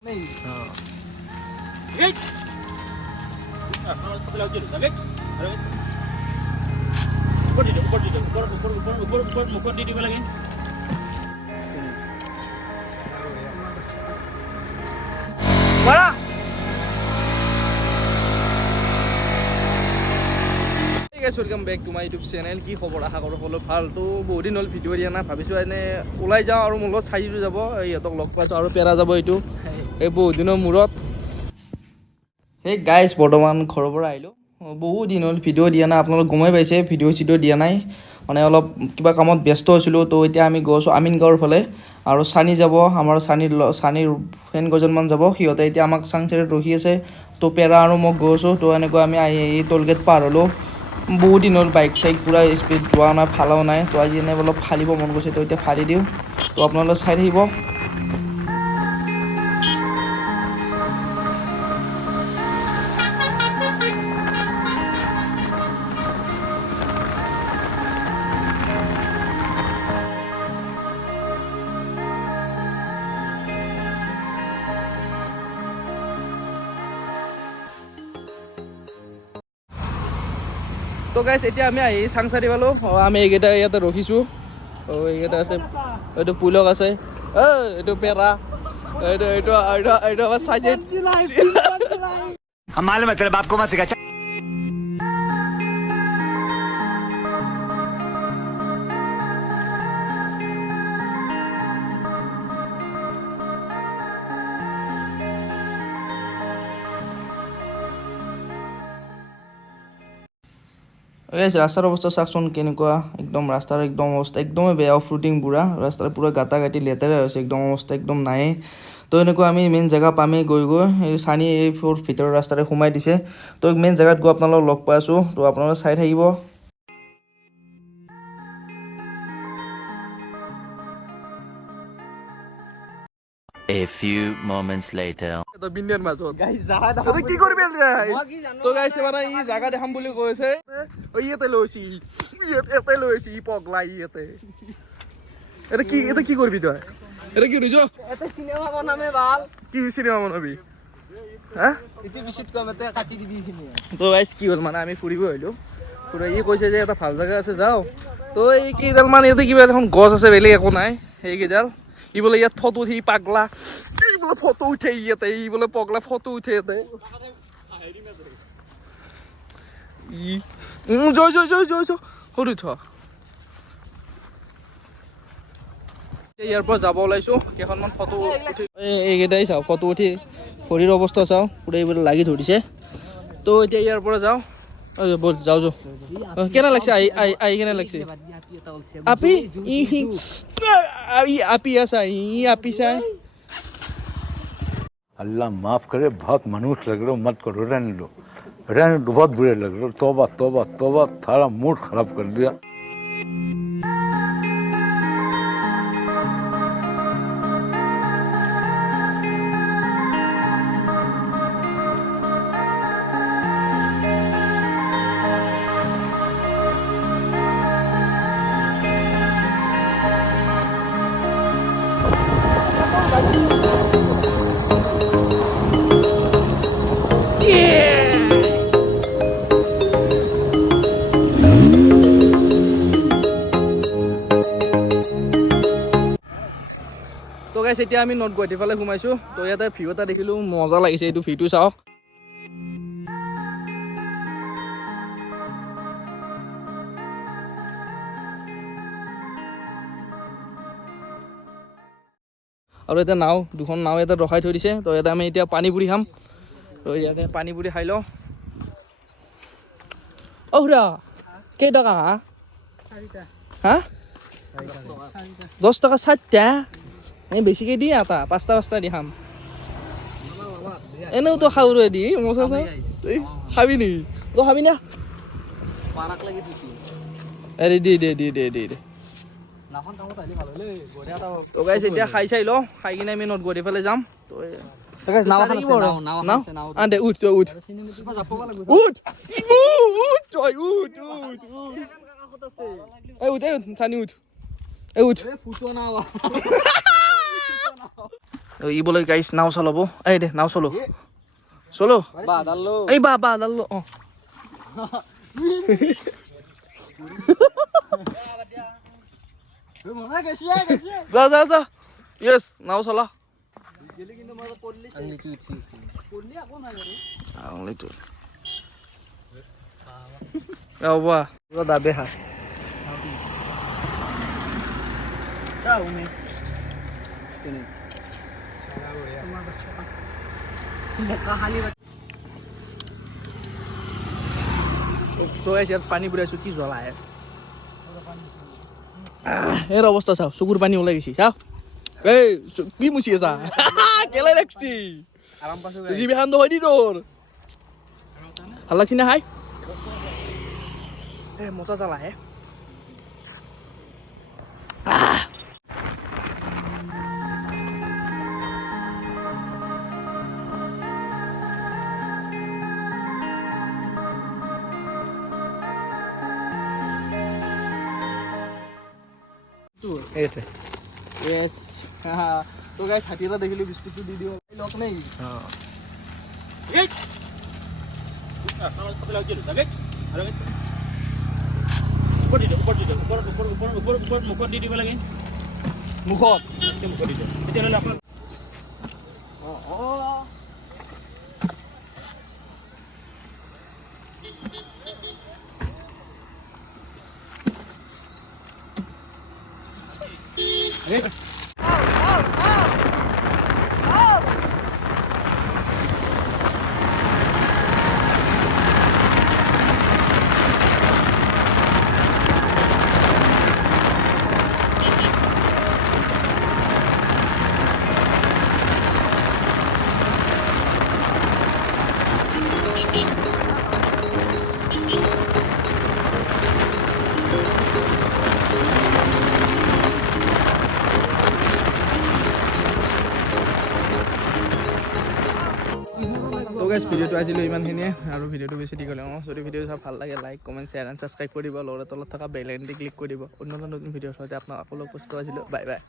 Nih. Gig. Kalau lagi lagi. Ukur di lagi. Mana? Hey guys, welcome back to my YouTube channel. কি খবৰ আশা কৰো সকলো ভাল তো বহুত দিন হ'ল ভিডিঅ' দিয়া নাই ভাবিছো এনে ওলাই যাওঁ আৰু মোৰ লগত চাইটো যাব ইহঁতক লগ পাইছো আৰু পেৰা যাব এইটো এই বহুত দিনৰ মূৰত হে গাইজ বৰ্তমান ঘৰৰ পৰা আহিলোঁ বহুত দিন হ'ল ভিডিঅ' দিয়া নাই আপোনালোক গমেই পাইছে ভিডিঅ' চিডিঅ' দিয়া নাই মানে অলপ কিবা কামত ব্যস্ত হৈছিলোঁ তো এতিয়া আমি গৈছোঁ আমিন গাঁৱৰ ফালে আৰু চানি যাব আমাৰ চানিৰ ফ্ৰেণ্ড কেইজনমান যাব সিহঁতে এতিয়া আমাক চাংচাৰিত ৰখি আছে তো পেৰা আৰু মোক গৈছোঁ তো এনেকৈ আমি আহি টোল গেট পাৰ হ'লোঁ বহুত দিন হ'ল বাইক চাইক পূৰা স্পীড যোৱা নাই ফালাও নাই তো আজি এনে অলপ ফালিব মন গৈছে তো এতিয়া ফালি দিওঁ তো আপোনালোকে চাই থাকিব তো গাইছ এতিয়া আমি আহি চাংচাৰি পালোঁ আমি এইকেইটা ইয়াতে ৰখিছোঁ এইকেইটা আছে এইটো পুলক আছে এইটো পেৰা এইটো আমাৰ চাইজে मालूम है तेरे बाप को मत सिखा ৰাস্তাৰ অৱস্থা চাওকচোন কেনেকুৱা একদম ৰাস্তাৰ একদম অৱস্থা একদমেই বেয়া অফ ৰোডিং পুৰা ৰাস্তাৰ পুৰা গাঁটা গাঁটি লেতেৰা হৈছে একদম অৱস্থা একদম নাই তো এনেকুৱা আমি মেইন জেগা পামেই গৈ এই চানি এই ভিতৰৰ ৰাস্তাৰে সোমাই দিছে তো মেইন জেগাত গৈ আপোনালোকক লগ পাই আছোঁ তো আপোনালোকে চাই থাকিব A few moments later. বিন্দিয়াৰ মাজত কি কৰিবি তো গাইছে মানে ই জাগা দেখাম বুলি কৈছে ইয়াতে লৈছি ইয়াতে লৈছি ই পগলা ইয়াতে এটা কি কৰিবি তই এটা কি ৰুজ এটা সিনেমা বনামে ভাল কি চিনেমা বনাবি হা এটি বিচিত কমতে কাটি দিবি খিনি তো গাইছ কি হ'ল মানে আমি ফুৰিব আহিলোঁ ই কৈছে যে এটা ভাল জেগা আছে যাওঁ তো এই কেইডাল মানে ইয়াতে কিবা এখন গছ আছে বেলেগ একো নাই সেইকেইডাল ই বোলে ইয়াত ফটো উঠি পাগলা ই বোলে ফটো উঠে ইয়াতে ই বোলে পগলা ফটো উঠে ইয়াতে জয় জয় জয় জয় জয় সৰু থ ইয়াৰ পৰা যাব ওলাইছোঁ কেইখনমান ফটো উঠি এইকেইটাই চাওঁ ফটো উঠি শৰীৰৰ অৱস্থা চাওঁ পুৰা এইবোৰ লাগি ধৰিছে তো এতিয়া ইয়াৰ পৰা যাওঁ বল যাওঁ যাওঁ কেনে লাগছে আহি কেনে লাগছে আপি আপি আছা আপি চাই अल्लाह माफ करे बहुत मनुष्य लग रहे हो मत करो रहने दो बहुत बुरे लग रहे हो तौबा तौबा तौबा थारा मूड खराब कर दिया তো গাইছ এতিয়া আমি নৰ্থ গুৱাহাটীৰ ফালে সোমাইছোঁ তো ইয়াতে ভিউ এটা দেখিলোঁ মজা লাগিছে এইটো ভিউটো চাওক আৰু এতিয়া দুখন নাও ইয়াতে ৰখাই থৈ দিছে তো ইয়াতে আমি এতিয়া পানীপুৰি খাম তো ইয়াতে পানীপুৰি খাই লওঁ খুৰা কেইটকা হা 10 টকা 4টা এই বেছিকৈ দিয়ে এটা 5টা দি খাম এনেও তো খাওঁ ৰে দি মজা চাই তই খাবি নেকি তই খাবি না পাৰাক লাগি দিছি আৰে দে নাখন কামত আহিলে ভাল হলে গড়িয়া এটা তো গাইছ এতিয়া খাই চাই ল খাই কিনে আমি নৰ্থ গুৱাহাটী ফালে যাম তো গাইস নাও আছে নাও আন্দে উঠ উঠ চানি উঠ ফুটো নাও ই বোলে গাইছ নাও চলাব এই দে নাও চলো চলো বা দালো এই বা দাল্লো অঁ মনা গেছি গেছি যা য়েছ নাও চলা গেলি কিন্তু মই পড়লি আঙুলিটো উঠিছে পড়লি আকো নাই বাৰু আঙুলিটো বাবা পুরো দাবে হা যাও মে তো ইয়াত পানী বুঢ়াইছো কি জ্বলা হে এর অবস্থা চাও চকুর পানী ওলাই গেছি চাও এই কি মুচি আছা কেলে রাখছি আরাম পাছো জিবি হান হয় দি তোর ভাল লাগছি না হাই এ মজা জ্বালা হে এইতে यस तो गाइस हाथीरा देखिलो बिस्कुट দি দিও লক নাই এই আমার কত লাগছিল যাবে আর উপর মুখত দি দিব লাগে মুখত মুখত দি দিও তেতিয়াহ'লে আপোনাৰ তো গাইছ ভিডিঅ'টো আজিলৈ ইমানখিনিয়ে আৰু ভিডিঅ'টো বেছি দীঘল যদি ভিডিঅ' চাই ভাল লাগে like comment share and subscribe কৰি দিব লগতে তলত থকা বেল আইকনটি ক্লিক কৰি দিব অন্য নতুন ভিডিঅ'ৰ সৈতে আপোনাক আকৌ লগ উপস্থিত আছিলোঁ বাই বাই